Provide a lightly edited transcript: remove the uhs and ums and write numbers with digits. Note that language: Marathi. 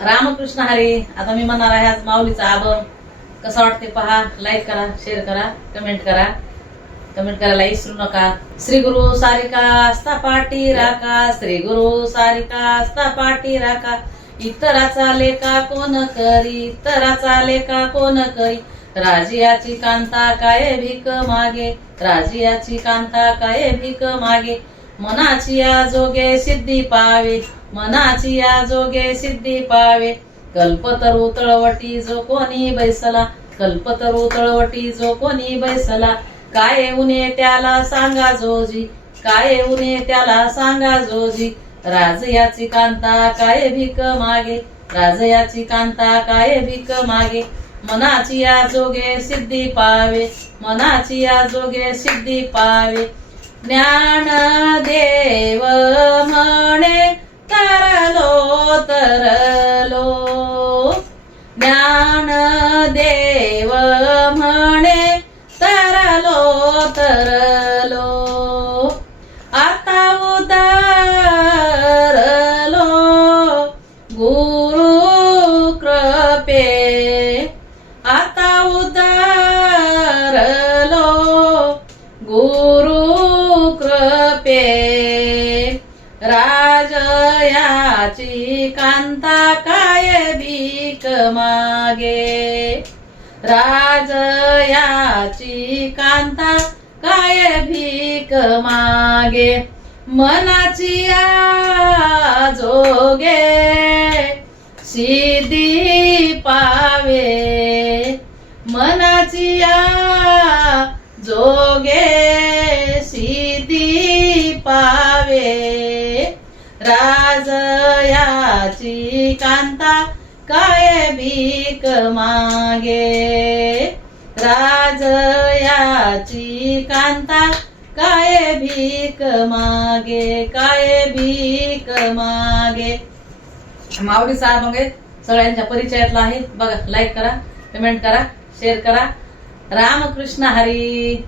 रामकृष्ण हरी. आता मी म्हणणार आहे आज माऊलीचा अभंग. कसा वाटते पहा, लाईक करा, शेअर करा, कमेंट करा. कमेंट करायला विसरू नका. श्री गुरु सारिका असता पाठी राखा, श्री गुरु सारिका असता पाठी राखा. इतराचा लेखा कोण करी, इतराचा लेखा कोण करी. राजियाची कांता काय भीक मागे, राजियाची कांता काय भीक मागे. मनाची या जोगे सिद्धी पावे, मनाची या जोगे सिद्धी पावे. कल्पतरू तळवटी जो कोणी बैसला, कल्पतरू तळवटी जो कोणी बैसला. काय उने त्याला सांगा जोजी, काय उने त्याला सांगा जोजी. राजयाची कांता काय भीक मागे, राजयाची कांता काय भीक मागे. मनाची या जोगे सिद्धी पावे, मनाची या जोगे सिद्धी पावे. ज्ञान देव म्हणे तरलो तरलो, ज्ञान देव म्हणे तरलो तरलो. आता उदारलो गुरु कृपे, आता उदारलो गुरु कृपे. राजयाची कांता काय भीक मागे, राजयाची कांता काय भीक मागे. मनाची या जोगे सिद्धी पावे, मनाची या जोगे सिद्धी पावे. राजयाची कांता काय भीक मागे, राजयाची कांता काय भीक मागे, काय भीक मागे. माऊलीचा अभंग आहे, सगळ्यांच्या परिचयातला आहे. बघा, लाईक करा, कमेंट करा, शेअर करा. रामकृष्ण हरी.